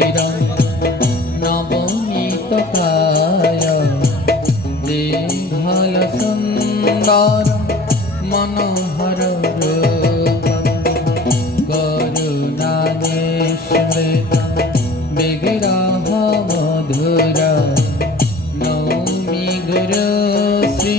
শরীরম নবনীত কায় দেহাল সুন্দর মনোহর রূপম করুণানিঃস্মৃত বিগ্রহ মধুর নৌমি গুরু শ্রী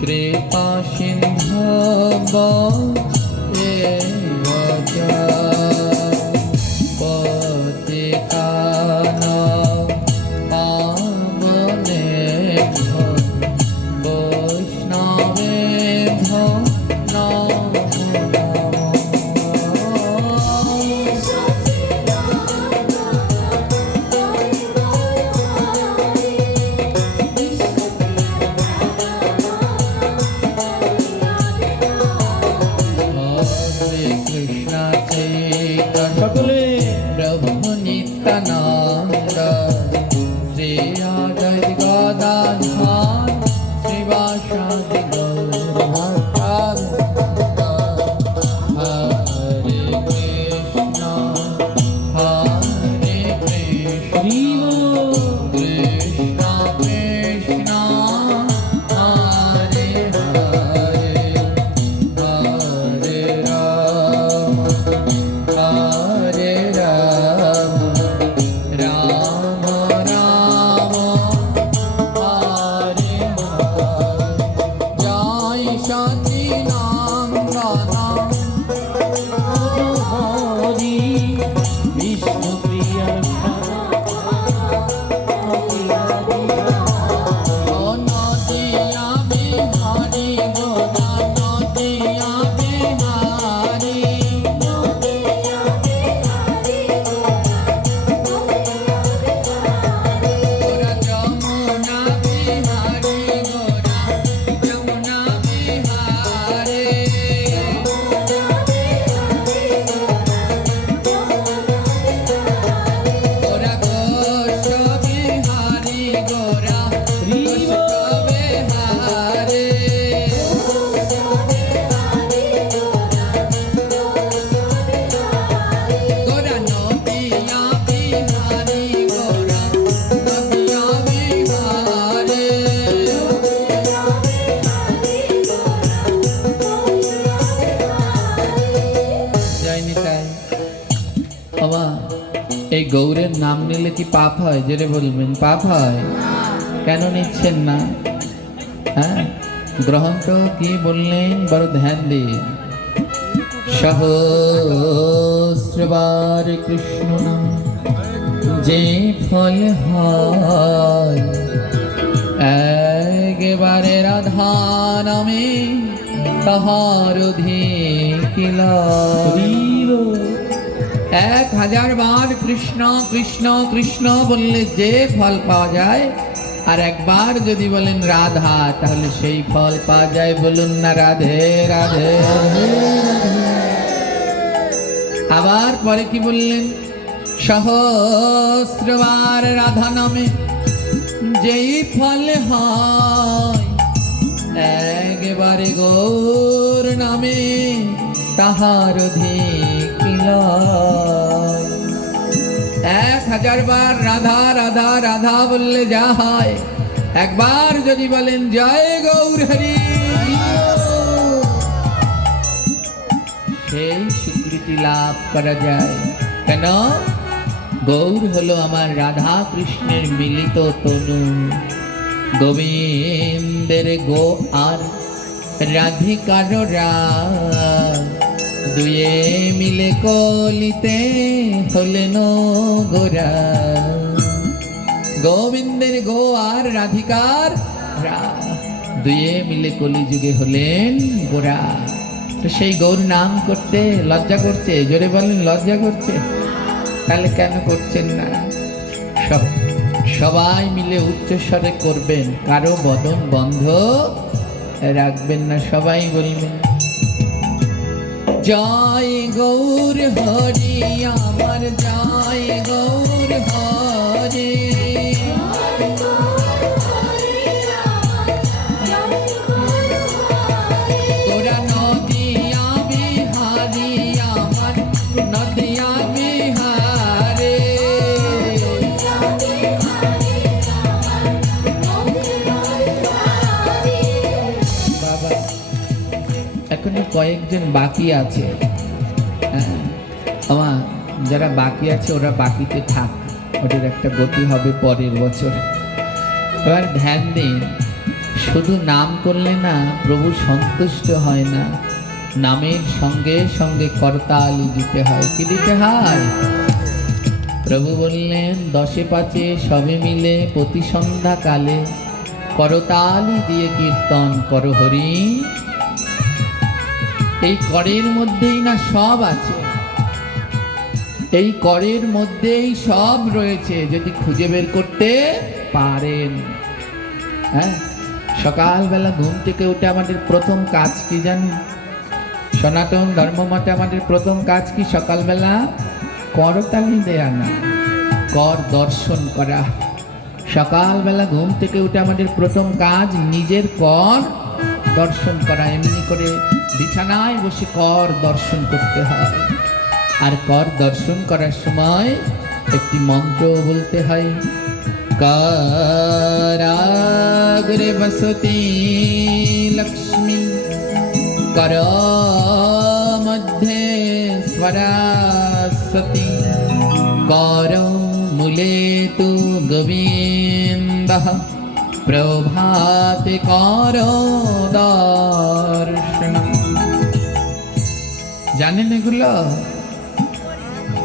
कृपा सिंधु पतितानां पावनेभ्यो वैष्णवेभ्यो नमो সকলে প্রভু নিত্যানন্দ শ্রী আদর গদাধর শ্রীবাসাদি গৌরভক্ত হরে Krishna Krishna Krishna Hare Hare Hare Ram Hare Rama, Rama Rama, Hare Hare. Jai Shanti Nandana, Hari Vishnu Priya এই গৌরের নাম নিলে কি পাপ হয়? জেরে বলবেন, পাপ হয়? কেন নিচ্ছেন না? হ্যাঁ, গ্রহণ তো কি বললেন, বড় ধ্যান দিন। সহস্রবার কৃষ্ণ নাম যে ফল হয়, একবারে রাধা নামে তাহার অধিক লাভ। 1000 বার কৃষ্ণ কৃষ্ণ কৃষ্ণ বললে যে ফল পাওয়া যায়, আর একবার যদি বলেন রাধা তাহলে সেই ফল পাওয়া যায়। বলুন না রাধে রাধে। আবার পরে কি বললেন? সহস্রবার রাধা নামে যেই ফল হয়, একবারে গৌর নামে তাহার অধিক লয়। 1000 বার রাধা রাধা রাধা বললে যা হয়, একবার যদি বলেন জয় গৌর হরি, সেই স্বীকৃতি লাভ করা যায়। কেন? গৌর হলো আমার রাধা কৃষ্ণের মিলিত তনু। গোবিন্দের গো আর রাধিকার রাগ, দুয়ে মিলে কলিতে হলেন গোরা। গোবিন্দের গো আর রাধিকার রাগ, দুয়ে মিলে কলিযুগে হলেন গোরা। তো সেই গৌর নাম করতে লজ্জা করছে? জোরে বলেন, লজ্জা করছে? তাহলে কেন করছেন না? সবাই মিলে উচ্চস্বরে করবেন, কারো বদন বন্ধ রাখবেন না। সবাই বলবেন জয় গৌর হরি আমার, জয় গৌর হরি। তোরা নদিয়া বিহারি আমার, নদিয়া বিহারে। বাবা এখনো কয়েকজন বাকি আছে, আমার যারা বাকি আছে ওরা বাকিতে থাক, ওদের একটা গতি হবে পরের বছর। এবার ধ্যান দিন, শুধু নাম করলে না প্রভু সন্তুষ্ট হয় না, নামের সঙ্গে সঙ্গে করতালি দিতে হয়। কি দিতে হয়? প্রভু বললেন 10-5 সবে মিলে প্রতি সন্ধ্যা কালে করতালি দিয়ে কীর্তন করো হরি। এই করের মধ্যেই না সব আছে, এই করের মধ্যেই সব রয়েছে যদি খুঁজে বের করতে পারেন। হ্যাঁ, সকালবেলা ঘুম থেকে উঠে আমাদের প্রথম কাজ কি জানেন? সনাতন ধর্মমতে আমাদের প্রথম কাজ কি? সকালবেলা করতালি দেয়া না, কর দর্শন করা। সকালবেলা ঘুম থেকে উঠে আমাদের প্রথম কাজ নিজের কর দর্শন করা। এমনি করে বিছানায় বসে কর দর্শন করতে হয়। আর কর দর্শন করার সময় একটি মন্ত্র বলতে হয়, कराग्रे बसती लक्ष्मी, कर मध्ये स्वरासति, कर मूले तु गोविन्दः, प्रभाते कर दर्शनम्। জানেন এগুলো?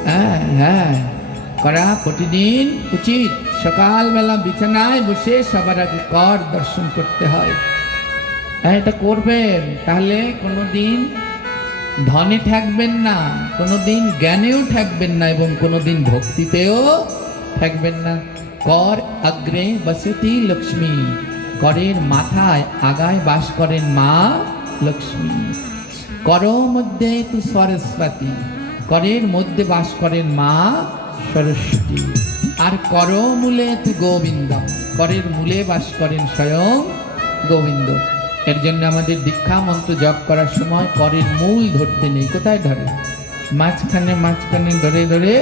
হ্যাঁ হ্যাঁ, করা প্রতিদিন উচিত। সকালবেলা বিছানায় বসে সবার আগে কর দর্শন করতে হয়। হ্যাঁ, এটা করবেন, তাহলে কোনোদিন ধনে ঠেকবেন না, কোনোদিন জ্ঞানেও ঠেকবেন না, এবং কোনোদিন ভক্তিতেও ঠেকবেন না। কর অগ্রে বসতি লক্ষ্মী, করের মাথায় আগায় বাস করেন মা লক্ষ্মী। কর মধ্যে তু সরস্বতী, করের মধ্যে বাস করেন মা সরস্বতী। আর কর মূলে তু গোবিন্দ, করের মূলে বাস করেন স্বয়ং গোবিন্দ। এর জন্য আমাদের দীক্ষা মন্ত্র জপ করার সময় করের মূল ধরতে নেই। কোথায় ধরে? মাঝখানে মাঝখানে ধরে ধরে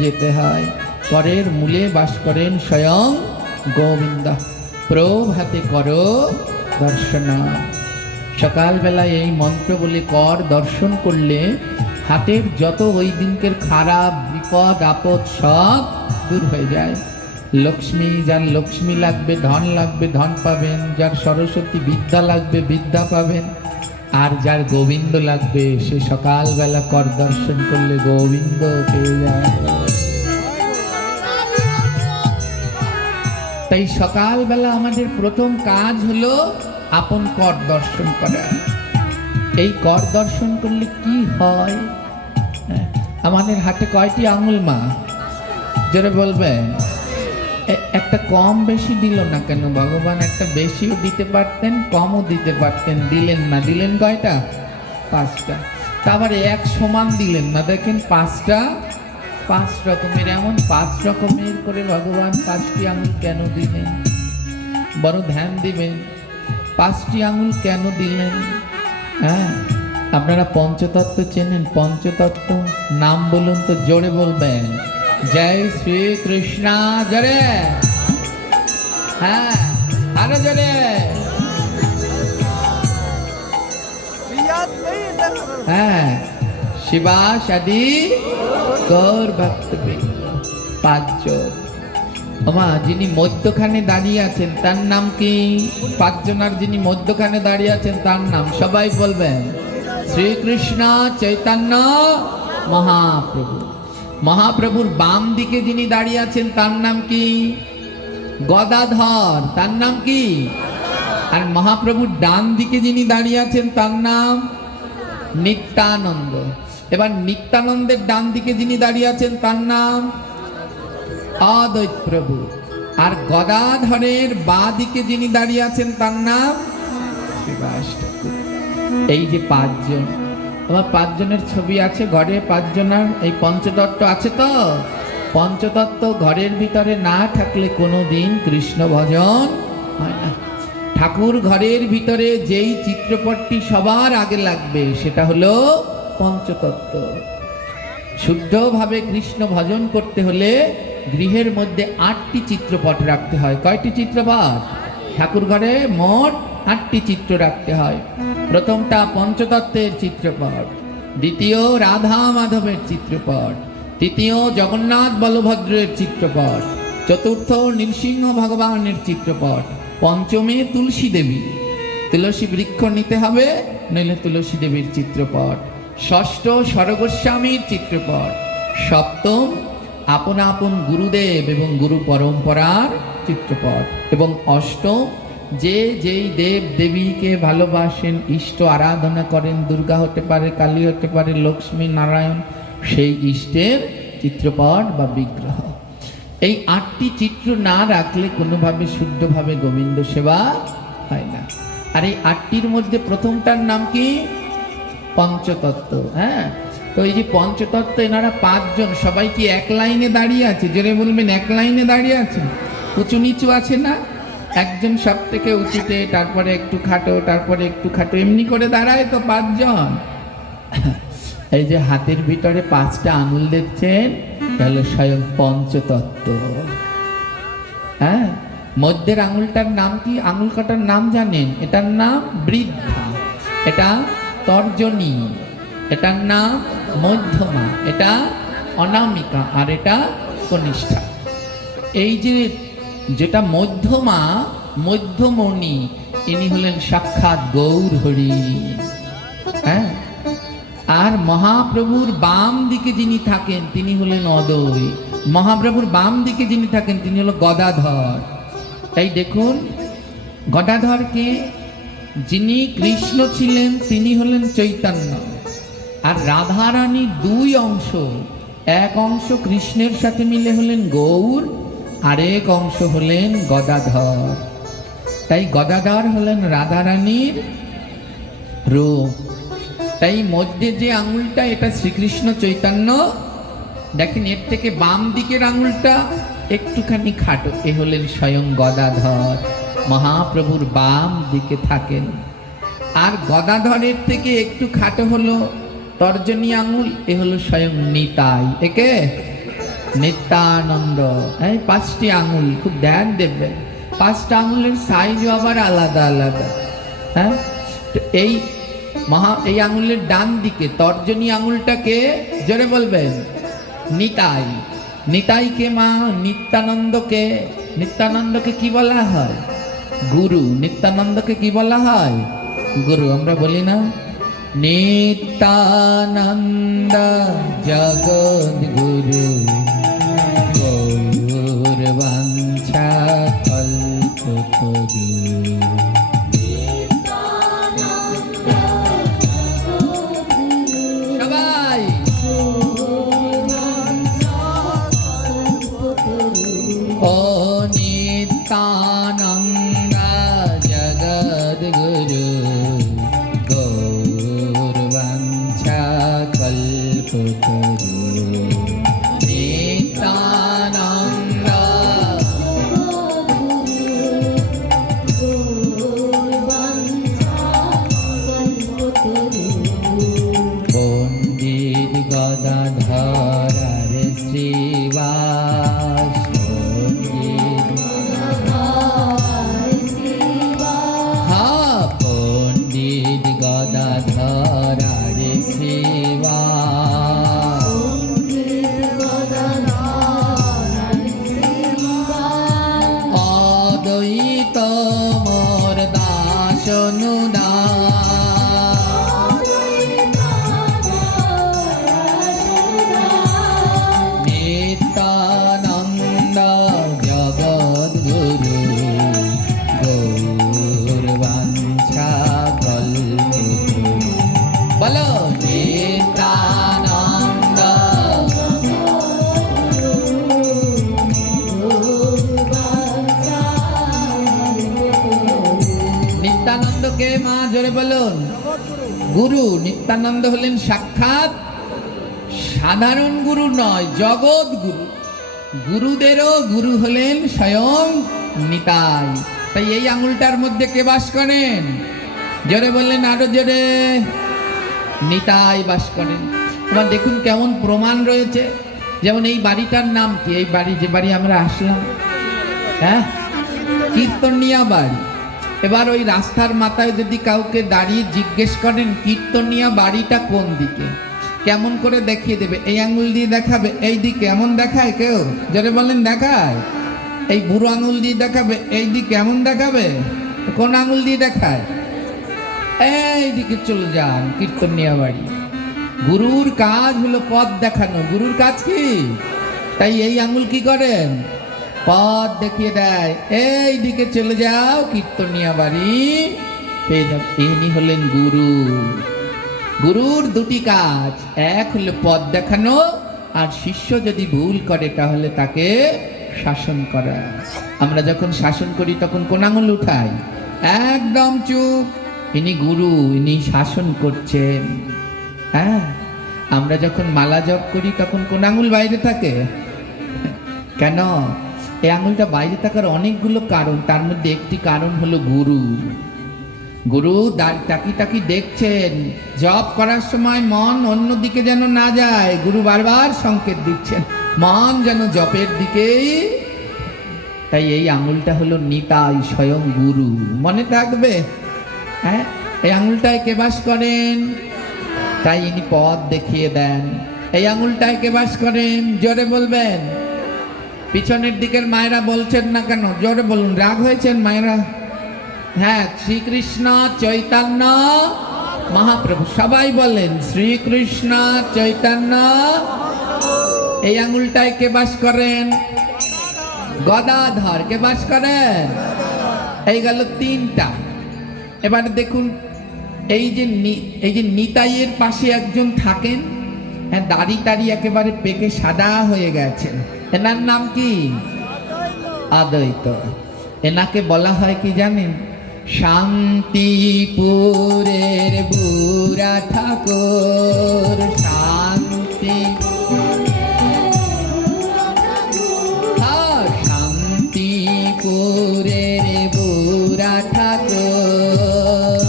যেতে হয়। করের মূলে বাস করেন স্বয়ং গোবিন্দ। প্রভাতে কর দর্শন। সকালবেলায় এই মন্ত্র বলে কর দর্শন করলে হাতের যত ওই দিনকের খারাপ বিপদ আপদ সব দূর হয়ে যায়। লক্ষ্মী, যার লক্ষ্মী লাগবে, ধন লাগবে, ধন পাবেন। যার সরস্বতী বিদ্যা লাগবে, বিদ্যা পাবেন। আর যার গোবিন্দ লাগবে, সে সকালবেলা কর দর্শন করলে গোবিন্দ পেয়ে যায়। তাই সকালবেলা আমাদের প্রথম কাজ হলো আপন কর দর্শন করা। এই কর দর্শন করলে কি হয়? আমাদের হাতে কয়টি আঙুল মা? জোরে বলবেন। একটা কম বেশি দিল না কেন ভগবান? একটা বেশিও দিতে পারতেন, কমও দিতে পারতেন, দিলেন না। দিলেন কয়টা? 5টা। তারপর এক সমান দিলেন না, দেখেন 5টা 5 রকমের। এমন 5 রকমের করে ভগবান 5টি আঙুল কেন দিলেন? বড় ধ্যান দিবেন 5টি আঙুল কেন দিলেন। হ্যাঁ, আপনারা পঞ্চতত্ত্ব চেনেন? পঞ্চতত্ত্ব নাম বলুন তো, জোরে বলবেন। জয় শ্রী কৃষ্ণ, জোরে। হ্যাঁ, আরো জোরে। হ্যাঁ, শিবা সাদি গৌর ভক্ত 5জন। ওমা, যিনি মধ্যখানে দাঁড়িয়ে আছেন তার নাম কি? 5 জনার যিনি মধ্যখানে দাঁড়িয়ে আছেন তার নাম সবাই বলবেন। শ্রীকৃষ্ণ চৈতন্য মহাপ্রভু। মহাপ্রভুর বাম দিকে যিনি দাঁড়িয়ে আছেন তার নাম কি? গদাধর। তার নাম কি? আর মহাপ্রভুর ডান দিকে যিনি দাঁড়িয়ে আছেন তার নাম নিত্যানন্দ। এবার নিত্যানন্দের ডান দিকে যিনি দাঁড়িয়ে আছেন তার নাম অদ্বৈত প্রভু। আর গদাধরের বাঁ দিকে যিনি দাঁড়িয়ে আছেন তার নাম শ্রীবাস ঠাকুর। এই যে 5 জন, তোমার 5 জনের ছবি আছে ঘরে? 5 জনের এই পঞ্চতত্ত্ব আছে তো? পঞ্চতত্ত্ব ঘরের ভিতরে না থাকলে কোনোদিন কৃষ্ণ ভজন হয় না। ঠাকুর ঘরের ভিতরে যেই চিত্রপটটি সবার আগে লাগবে সেটা হলো পঞ্চতত্ত্ব। শুদ্ধভাবে কৃষ্ণ ভজন করতে হলে গৃহের মধ্যে 8টি চিত্রপট রাখতে হয়। কয়টি চিত্রপট? ঠাকুর ঘরে মোট 8টি চিত্র রাখতে হয়। প্রথমটা পঞ্চতত্ত্বের চিত্রপট, দ্বিতীয় রাধা মাধবের চিত্রপট, তৃতীয় জগন্নাথ বলভদ্রের চিত্রপট, চতুর্থ নৃসিংহ ভগবানের চিত্রপট, পঞ্চমে তুলসী দেবী, তুলসী বৃক্ষ নিতে হবে নইলে তুলসী দেবীর চিত্রপট, ষষ্ঠ সরগোস্বামীর চিত্রপট, সপ্তম আপন আপন গুরুদেব এবং গুরু পরম্পরার চিত্রপট, এবং অষ্টম যে যেই দেব দেবীকে ভালোবাসেন, ইষ্ট আরাধনা করেন, দুর্গা হতে পারে, কালী হতে পারে, লক্ষ্মী নারায়ণ, সেই ইষ্টের চিত্রপট বা বিগ্রহ। এই 8টি চিত্র না রাখলে কোনোভাবে শুদ্ধভাবে গোবিন্দ সেবা হয় না। আর এই 8টির মধ্যে প্রথমটার নাম কি? পঞ্চতত্ত্ব। হ্যাঁ, তো এই যে পঞ্চতত্ত্ব, এনারা 5 জন সবাই কি এক লাইনে দাঁড়িয়ে আছে? জোরে বলবেন, এক লাইনে দাঁড়িয়ে আছে? উঁচু নিচু আছে না? একজন সব থেকে উঁচুতে, তারপরে একটু খাটো, তারপরে একটু খাটো, এমনি করে দাঁড়ায় তো 5 জন। এই যে হাতের ভিতরে 5টা আঙুল দেখছেন, তাহলে স্বয়ং পঞ্চতত্ত্ব। হ্যাঁ, মধ্যের আঙুলটার নাম কি? আঙুল কাটার নাম জানেন? এটার নাম বৃদ্ধা, এটা তর্জনী, এটার নাম মধ্যমা, এটা অনামিকা, আর এটা কনিষ্ঠা। এই যে যেটা মধ্যমা, মধ্যমণি, ইনি হলেন সাক্ষাৎ গৌর হরি। হ্যাঁ, আর মহাপ্রভুর বাম দিকে যিনি থাকেন তিনি হলেন অদ্বৈত। মহাপ্রভুর বাম দিকে যিনি থাকেন তিনি হলো গদাধর। তাই দেখুন, গদাধরকে, যিনি কৃষ্ণ ছিলেন তিনি হলেন চৈতন্য। আর রাধারানীর 2 অংশ, এক অংশ কৃষ্ণের সাথে মিলে হলেন গৌর, আরেক অংশ হলেন গদাধর। তাই গদাধর হলেন রাধারানীর রূপ। তাই মধ্যে যে আঙুলটা, এটা শ্রীকৃষ্ণ চৈতন্য। দেখেন, এর থেকে বাম দিকের আঙুলটা একটুখানি খাটো, এ হলেন স্বয়ং গদাধর, মহাপ্রভুর বাম দিকে থাকেন। আর গদাধরের থেকে একটু খাটো হলো তর্জনী আঙুল, এ হলো স্বয়ং নিতাই, একে নিত্যানন্দ। এই 5টি আঙুল খুব ধ্যান দেবেন। 5টা আঙুলের সাইজও আবার আলাদা আলাদা। হ্যাঁ, এই আঙুলের ডান দিকে তর্জনী আঙুলটাকে, জোরে বলবেন, নিতাই। নিতাইকে মা, নিত্যানন্দকে, নিত্যানন্দকে কি বলা হয়? গুরু। নিত্যানন্দকে কি বলা হয়? গুরু। আমরা বলি না, নিত্যানন্দ জগদ্গুরু গৌর বাঞ্ছা কল্পতরু। সবাই ও নিত্যানন্দ জগদ্গুরু গৌরবঞ্চা কল্পতরু নিত্যানন্দ পণ্ডিত গদাধর শ্রীবাস পণ্ডিত গদাধর শ্রীবাস অদ্বৈত মোর দাসনুদা নিত্যানন্দ জগদ্গুরু গৌরবঞ্চা কল্পতরু বলো নিত্যানন্দ নিত্যানন্দকে মা জোরে বলুন গুরু। নিত্যানন্দ হলেন সাক্ষাৎ সাধারণ গুরু নয়, জগৎ গুরু। গুরুদেরও গুরু হলেন স্বয়ং নিতাই। তাই এই আঙুলটার মধ্যে কে বাস করেন? জোরে বললেন আরো জোরে, নিতাই বাস করেন। এবার দেখুন কেমন প্রমাণ রয়েছে। যেমন এই বাড়িটার নাম কি? এই বাড়ি যে বাড়ি আমরা আসলাম, হ্যাঁ, কীর্তনিয়া বাড়ি। এবার ওই রাস্তার মাথায় যদি কাউকে দাঁড়িয়ে জিজ্ঞেস করেন কীর্তনিয়া বাড়িটা কোন দিকে, কেমন করে দেখিয়ে দেবে? এই আঙুল দিয়ে দেখাবে এই দিকে। এমন দেখায় কেউ? জোরে বলেন দেখায়? এই বুড়ো আঙুল দিয়ে দেখাবে এই দিকে। এমন দেখাবে? কোন আঙুল দিয়ে দেখায়? এই দিকে চলে যান কীর্তনিয়া বাড়ি। গুরুর কাজ হলো পথ দেখানো। গুরুর কাজ কি? তাই এই আঙুল কি করেন? পথ দেখিয়ে দেয়, এই দিকে চলে যাও কীর্তনিয়া বাড়ি পেয়ে যাও। ইনি হলেন গুরু। গুরুর দুটি কাজ, এক হলো পথ দেখানো, আর শিষ্য যদি ভুল করে তাহলে তাকে শাসন করা। আমরা যখন শাসন করি তখন কোন আঙুল উঠাই? একদম চুপ। ইনি গুরু, ইনি শাসন করছেন। হ্যাঁ, আমরা যখন মালা জপ করি তখন কোন আঙুল বাইরে থাকে? কেন? এই আঙুলটা বাইরে থাকার অনেকগুলো কারণ, তার মধ্যে একটি কারণ হলো গুরু। গুরু তাকি তাকি দেখছেন, জপ করার সময় মন অন্যদিকে যেন না যায়। গুরু বারবার সংকেত দিচ্ছেন মন যেন জপের দিকেই। তাই এই আঙুলটা হলো নিতাই, স্বয়ং গুরু। মনে থাকবে? হ্যাঁ, এই আঙুলটায় কে বাস করেন? তাই ইনি পথ দেখিয়ে দেন। এই আঙুলটায় কে বাস করেন? জোরে বলবেন। পিছনের দিকের মায়েরা বলছেন না কেন? জোরে বলুন। রাগ হয়েছেন মায়েরা? হ্যাঁ, শ্রীকৃষ্ণ চৈতন্য মহাপ্রভু। সবাই বলেন শ্রীকৃষ্ণ চৈতন্য। এই আঙুলটায় কে বাস করেন? গদাধর। কে বাস করেন? এই গেল তিনটা। এবার দেখুন, এই যে নিতাইয়ের পাশে একজন থাকেন, হ্যাঁ, দাড়ি টাড়ি একেবারে পেকে সাদা হয়ে গেছেন। এনার নাম কি? অদ্বৈত। এনাকে বলা হয় কি জানেন? শান্তিপুরের বুড়া ঠাকুর। শান্তিপুরের বুড়া ঠাকুর।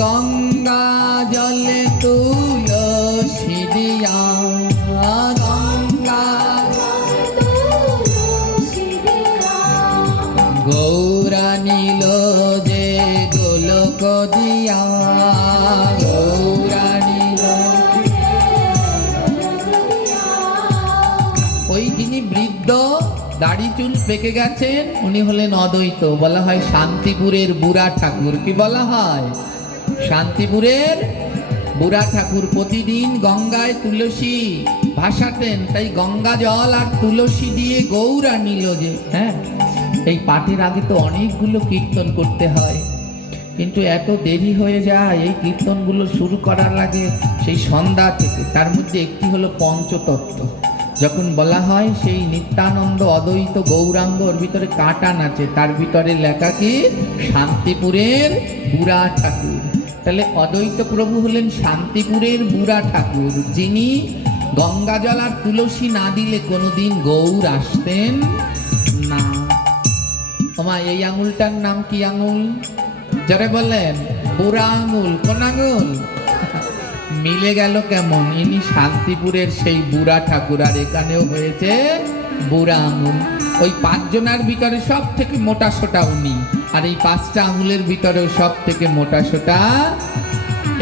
গঙ্গা জলে তুলসী দিয়া, গৌরা নীল যে গোলক দিয়া, গৌরা নীল। ওই যিনি বৃদ্ধ, দাড়ি চুল পেকে গেছেন, উনি হলেন অদ্বৈত। বলা হয় শান্তিপুরের বুড়া ঠাকুর। কি বলা হয়? শান্তিপুরের বুড়া ঠাকুর। প্রতিদিন গঙ্গায় তুলসী ভাসাতেন, তাই গঙ্গা জল আর তুলসী দিয়ে গৌরা নীল যে। হ্যাঁ, এই পাঠের আগে তো অনেকগুলো কীর্তন করতে হয়, কিন্তু এত দেরি হয়ে যায়। এই কীর্তনগুলো শুরু করার আগে সেই সেই সন্ধ্যা থেকে। তার মধ্যে একটি হলো পঞ্চতত্ত্ব। যখন বলা হয় সেই নিত্যানন্দ অদ্বৈত গৌরাঙ্গ, ওর ভিতরে কাঁটা নাচে, তার ভিতরে লেখা কি শান্তিপুরের বুড়া ঠাকুর। তাহলে অদ্বৈত প্রভু হলেন শান্তিপুরের বুড়া ঠাকুর, যিনি গঙ্গা জল আর তুলসী না দিলে কোনোদিন গৌর আসতেন না। ওমা, এই আঙুলটার নাম কি আঙুল? যারা বলেন বুড়া আঙুল। কোন আঙুল? মিলে গেল কেমন? ইনি শান্তিপুরের সেই বুড়া ঠাকুর, আর এখানেও হয়েছে বুড়া আঙুল। ওই পাঁচজনের ভিতরে সব থেকে মোটা সোটা উনি, আর এই পাঁচটা আঙুলের ভিতরেও সব থেকে মোটা সোটা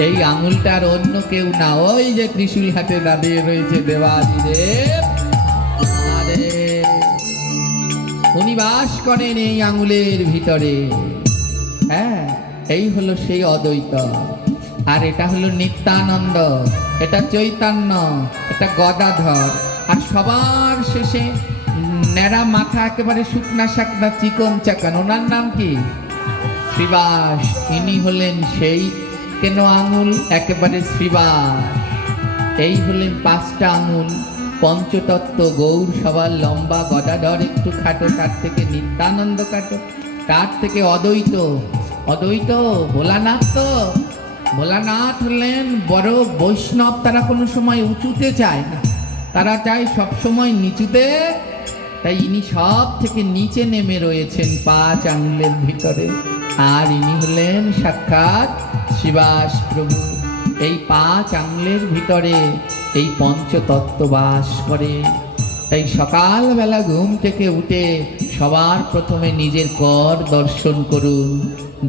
এই আঙুলটার অন্য কেউ না, ওই যে ত্রিশূল হাতে দাঁড়িয়ে রয়েছে দেবাদিদেব। আরে উনি বাস করেন এই আঙুলের ভিতরে। হ্যাঁ, এই হলো সেই অদ্বৈত। আর এটা হলো নিত্যানন্দ, এটা চৈতন্য, এটা গদাধর। আর সবার শেষে ন্যাড়া মাথা, একেবারে শুকনা শাকনা চিকন চাকান, ওনার নাম কি? শ্রীবাস। ইনি হলেন সেই কেন আঙুল, একেবারে শ্রীবাস। এই হলেন পাঁচটা আঙুল। পঞ্চতত্ত্ব গৌর সবার লম্বা, গদাধর একটু খাটো, তার থেকে নিত্যানন্দ খাটো, তার থেকে অদ্বৈত। অদ্বৈত ভোলানাথ। তো ভোলানাথ হলেন বড় বৈষ্ণব, তারা কোনো সময় উঁচুতে চায় না, তারা চায় সব সময় নিচুতে। তাই ইনি সব থেকে নিচে নেমে রয়েছেন পাঁচ আঙুলের ভিতরে। আর ইনি হলেন সাক্ষাৎ শ্রীবাস প্রভু। এই পাঁচ আঙুলের ভিতরে এই পঞ্চতত্ত্ব বাস করে। তাই সকালবেলা ঘুম থেকে উঠে সবার প্রথমে নিজের কর দর্শন করুন।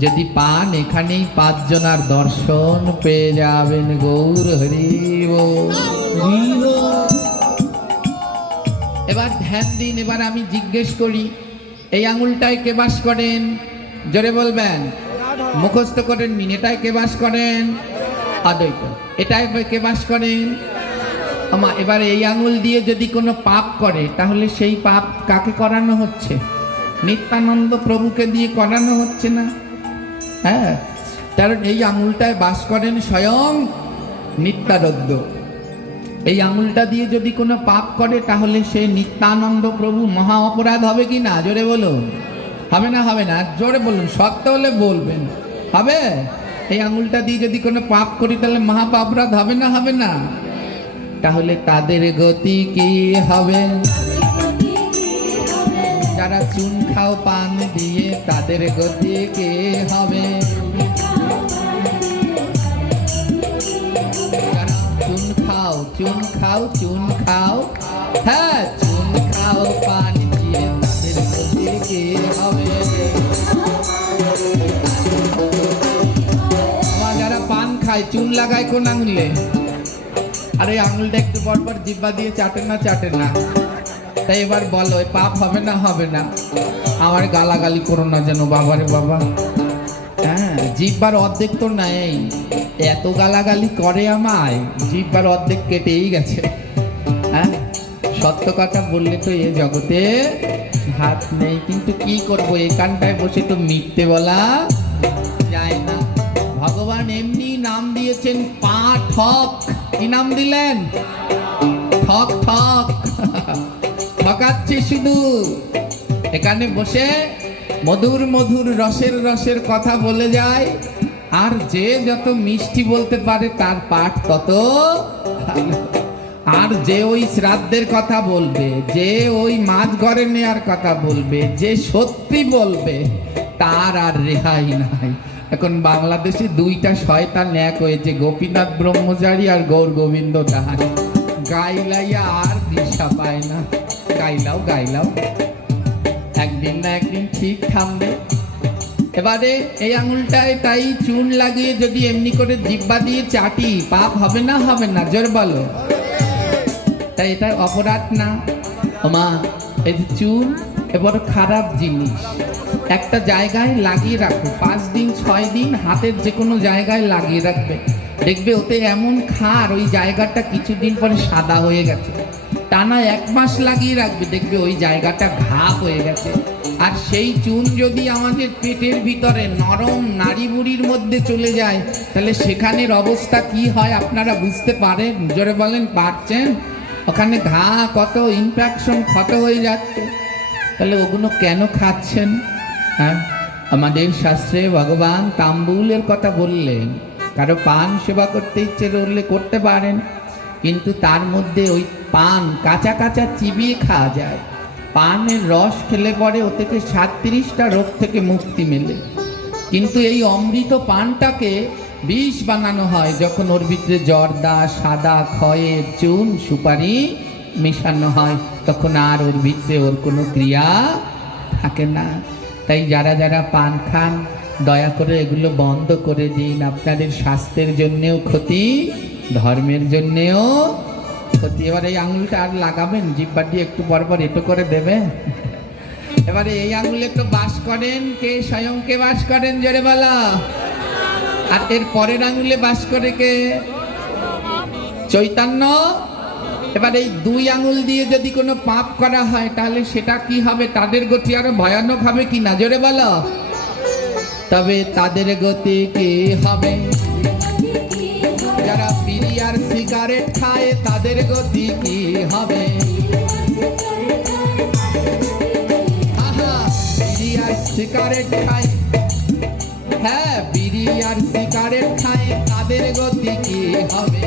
যদি পান, এখানেই পাঁচজনার দর্শন পেয়ে যাবেন। গৌর হরি বল। এবার ধ্যান দিন। এবার আমি জিজ্ঞেস করি, এই আঙুলটায় কে বাস করেন? জোরে বলবেন, মুখস্থ করেন নিন। এটাই কে বাস করেন? অদ্বৈত। এটাই কে বাস করেন? আমা। এবার এই আঙুল দিয়ে যদি কোনো পাপ করে, তাহলে সেই পাপ কাকে করানো হচ্ছে? নিত্যানন্দ প্রভুকে দিয়ে করানো হচ্ছে না? হ্যাঁ, কারণ এই আঙুলটায় বাস করেন স্বয়ং নিত্যানন্দ। এই আঙুলটা দিয়ে যদি কোনো পাপ করে, তাহলে সেই নিত্যানন্দ প্রভু মহা অপরাধ হবে কি না? জোরে বলুন। হবে না? হবে না? জোরে বলুন, শক্ত হলে বলবেন। হবে? এই আঙুলটা দিয়ে যদি কোনো পাপ করি, তাহলে মহা অপরাধ হবে না? হবে না? তাহলে তাদের গতি কি হবে? যারা চুন খাও পান দিয়ে, তাদের গতি কি হবে? যারা চুন খাও, চুন খাও, চুন খাও, হ্যাঁ চুন খাও পান দিয়ে, তাদের গতি কি হবে? যারা পান খায়, চুন লাগায় কোন আঙুলে? আর এই আঙুলটা একটু পরপর জিব্বা দিয়ে চাটে না? চাটে না? তাই এবার বলো, পাপ হবে না? হবে না? আমার গালাগালি করো না যেন, বাবারে বাবা। হ্যাঁ, জিব্বার অর্ধেক তো নাই, এত গালাগালি করে আমায়, জিব্বার অর্ধেক কেটেই গেছে। হ্যাঁ, সত্য কথা বললে তো এ জগতে হাত নেই, কিন্তু কি করবো, এখানটায় বসে তো মিথ্যে বলা যায় না। ভগবান এমনি নাম দিয়েছেন পাঠক। কি নাম দিলেন? ঠক ঠক। ঠকাচ্ছে শুধু। এখানে বসে মধুর মধুর রসের রসের কথা বলে যায়, আর যে যত মিষ্টি বলতে পারে তার পাঠ তত। আর যে ওই শ্রাদ্ধের কথা বলবে, যে ওই মাছ ঘরে নেয়ার কথা বলবে, যে সত্যি বলবে, তার আর রেহাই নাই। এখন বাংলাদেশে দুইটা শয়তান এক হয়েছে, গোপীনাথ ব্রহ্মচারী আর গৌর গোবিন্দ দাস। গাইলাইয়া আর দিশা পায় না। গাইলাও গাইলাও, একদিন না একদিন ঠিক থামবে। এবারে এই আঙুলটায় তাই চুন লাগিয়ে যদি এমনি করে জিব্বা দিয়ে চাটি, পাপ হবে না? হবে না? জোর বলো। তাই এটা অপরাধ না? মা, এই যে চুন এবার খারাপ জিনিস, একটা জায়গায় লাগিয়ে রাখো 5 দিন 6 দিন, হাতের যে কোনো জায়গায় লাগিয়ে রাখবে, দেখবে ওতে এমন খার, ওই জায়গাটা কিছুদিন পরে সাদা হয়ে গেছে। টানা 1 মাস লাগিয়ে রাখবে, দেখবে ওই জায়গাটা ঘা হয়ে গেছে। আর সেই চুন যদি আমাদের পেটের ভিতরে নরম নাড়ি বুড়ির মধ্যে চলে যায়, তাহলে সেখানের অবস্থা কি হয় আপনারা বুঝতে পারেন? জোরে বলেন, পারছেন? ওখানে ঘা কত ইনফেকশন ক্ষত হয়ে যাচ্ছে, তাহলে ওগুলো কেন খাচ্ছেন? হ্যাঁ, আমাদের শাস্ত্রে ভগবান তাম্বুলের কথা বললেন। কারো পান সেবা করতে ইচ্ছে করলে করতে পারেন, কিন্তু তার মধ্যে ওই পান কাঁচা কাঁচা চিবিয়ে খাওয়া যায়। পানের রস খেলে পরে ও থেকে 37টা রোগ থেকে মুক্তি মেলে। কিন্তু এই অমৃত পানটাকে বিষ বানানো হয় যখন ওর ভিতরে জর্দা, সাদা, খয়ের, চুন, সুপারি মেশানো হয়, তখন আর ওর ভিতরে ওর কোনো ক্রিয়া থাকে না। তাই যারা যারা পান খান, দয়া করে এগুলো বন্ধ করে দিন। আপনাদের স্বাস্থ্যের জন্যেও ক্ষতি, ধর্মের জন্যেও ক্ষতি। এবার এই আঙুলটা আর লাগাবেন, জিহ্বা দিয়ে একটু পর পর এটো করে দেবেন। এবারে এই আঙুলে একটু বাস করেন, কে স্বয়ং কে বাস করেন? জোরে বলো। আর এর পরের আঙুলে বাস করে কে? চৈতন্য। এবার এই দুই আঙুল দিয়ে যদি কোনো পাপ করা হয়, তাহলে সেটা কি হবে? তাদের গতি আরো ভয়ানক হবে কি না? জোরে বলো। তবে তাদের গতি কি হবে? যারা বিড়ি আর সিগারেট খায়, তাদের গতি কি হবে? বিড়ি আর সিগারেট খায়, হ্যাঁ, বিড়ি আর সিগারেট খায়, তাদের গতি কি হবে?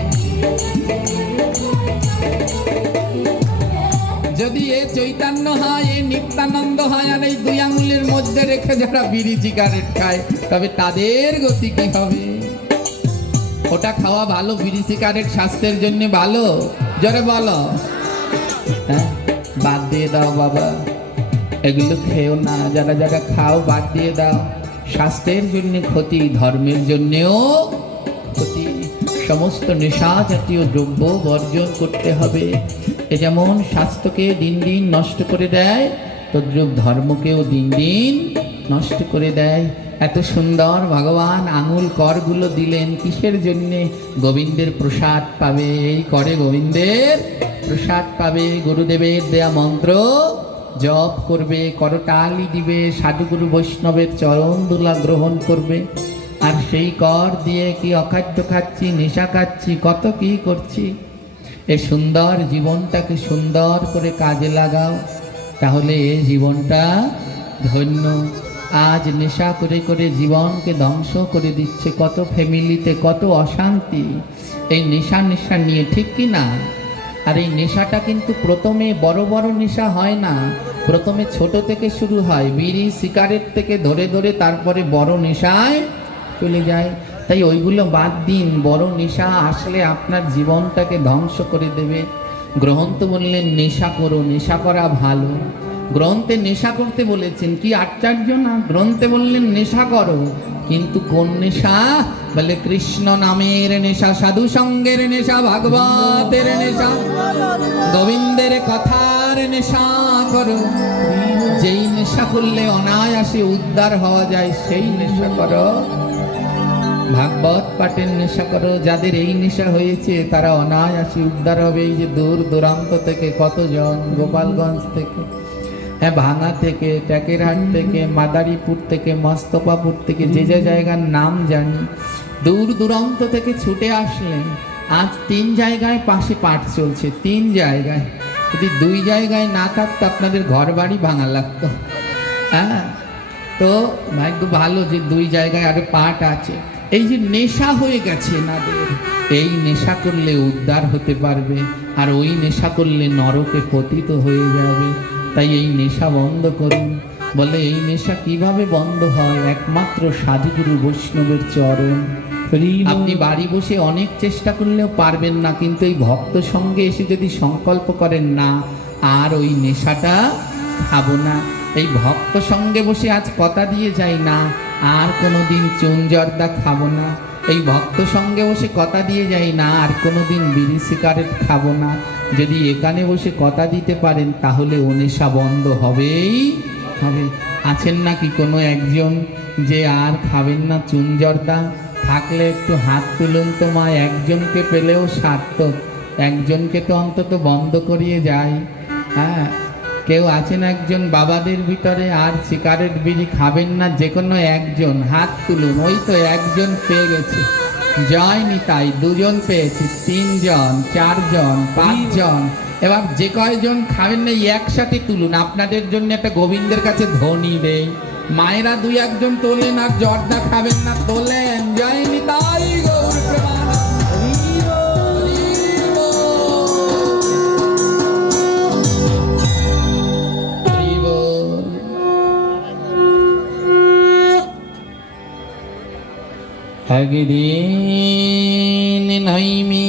যদি এ চৈতন্য হয়, এ নিত্যানন্দ হয়, আর এই দুই আঙুলের মধ্যে রেখে যারা বিড়ি সিগারেট খায়, তবে তাদের গতি কি হবে? ওটা খাওয়া ভালো, বিড়ি সিগারেট স্বাস্থ্যের জন্য ভালো। জোরে বলো। হ্যাঁ, বাদ দিয়ে দাও বাবা, এগুলো খেও না। যারা যারা খাও বাদ দিয়ে দাও, স্বাস্থ্যের জন্য ক্ষতি, ধর্মের জন্যেও ক্ষতি। সমস্ত নেশা জাতীয় দ্রব্য বর্জন করতে হবে। এ যেমন স্বাস্থ্যকে দিন দিন নষ্ট করে দেয়, তদ্রূপ ধর্মকেও দিন দিন নষ্ট করে দেয়। এত সুন্দর ভগবান আঙুল করগুলো দিলেন কিসের জন্যে? গোবিন্দের প্রসাদ পাবে। এই করে গোবিন্দের প্রসাদ পাবে। গুরুদেবের দেয়া মন্ত্র জপ করবে, করতালি দিবে, সাধুগুরু বৈষ্ণবের চরণ দুলা গ্রহণ করবে। আর সেই কর দিয়ে কি অখাদ্য খাচ্ছি, নেশা খাচ্ছি, কত কি করছি। এই সুন্দর জীবনটাকে সুন্দর করে কাজে লাগাও, তাহলে এই জীবনটা ধন্য। আজ নেশা করে করে জীবনকে ধ্বংস করে দিচ্ছে। কত ফ্যামিলিতে কত অশান্তি এই নেশা নেশা নিয়ে, ঠিক কি না? আর এই নেশাটা কিন্তু প্রথমে বড় বড় নেশা হয় না, প্রথমে ছোট থেকে শুরু হয়। বিড়ি সিগারেট থেকে ধরে ধরে তারপরে বড় নেশায় চলে যায়। তাই ওইগুলো বাদ দিন। বড় নেশা আসলে আপনার জীবনটাকে ধ্বংস করে দেবে। গ্রন্থ বললেন নেশা করো, নেশা করা ভালো। গ্রন্থে নেশা করতে বলেছেন, কি আশ্চর্য না! গ্রন্থে বললেন নেশা করো, কিন্তু কোন নেশা? বলে কৃষ্ণ নামের নেশা, সাধু সঙ্গের নেশা, ভাগবতের নেশা, গোবিন্দের কথার নেশা করো। যেই নেশা করলে অনায়াসে উদ্ধার হওয়া যায়, সেই নেশা করো। ভাগবত পাঠের নেশা করো। যাদের এই নেশা হয়েছে তারা অনায়াসে উদ্ধার হবে। এই যে দূর দূরান্ত থেকে কতজন, গোপালগঞ্জ থেকে, হ্যাঁ, ভাঙা থেকে, ট্যাকেরহাট থেকে, মাদারীপুর থেকে, মস্তফাপুর থেকে, যে যে জায়গার নাম জানি, দূর দূরান্ত থেকে ছুটে আসলেন। আজ 3 জায়গায় পাশে পাঠ চলছে, 3 জায়গায়। যদি 2 জায়গায় না থাকতো আপনাদের ঘর বাড়ি ভাঙা লাগতো। হ্যাঁ, তো ভাগ্য ভালো যে 2 জায়গায় আরো পাঠ আছে। এই যে নেশা হয়ে গেছে এনাদের, এই নেশা করলে উদ্ধার হতে পারবে, আর ওই নেশা করলে নরকে পতিত হয়ে যাবে। তাই এই নেশা বন্ধ করুন। বলে এই নেশা কিভাবে বন্ধ হয়? একমাত্র সাধুগুরু বৈষ্ণবের চরণ। আপনি বাড়ি বসে অনেক চেষ্টা করলেও পারবেন না, কিন্তু এই ভক্ত সঙ্গে এসে যদি সংকল্প করেন, না আর ওই নেশাটা খাবো না, এই ভক্ত সঙ্গে বসে আজ কথা দিয়ে যাই, না আর কোনোদিন চুন জর্দা খাবো না, এই ভক্ত সঙ্গে বসে কথা দিয়ে যাই, না আর কোনোদিন বিড়ি সিগারেট খাবো না, যদি এখানে বসে কথা দিতে পারেন, তাহলে ও নেশা বন্ধ হবেই হবে। আছেন নাকি কোনো একজন যে আর খাবেন না চুন জর্দা? থাকলে একটু হাত তুলুন তো মা। একজনকে পেলেও সার্থক, একজনকে তো অন্তত বন্ধ করিয়ে যায়। হ্যাঁ, কেউ আছেন একজন বাবাদের ভিতরে আর সিগারেট বিড়ি খাবেন না? যে কোনো একজন হাত তুলুন। ওই তো একজন পেয়ে গেছে। জয় নিতাই, দুজন পেয়েছি, তিনজন, চারজন, পাঁচজন। এবার যে কয়জন খাবেন না একসাথে তুলুন। আপনাদের জন্য একটা গোবিন্দের কাছে ধ্বনি দেই। মায়েরা দুই একজন তোলেন, আর জর্দা খাবেন না তোলেন। জয় নিতাই গৌর একদিন নৈমি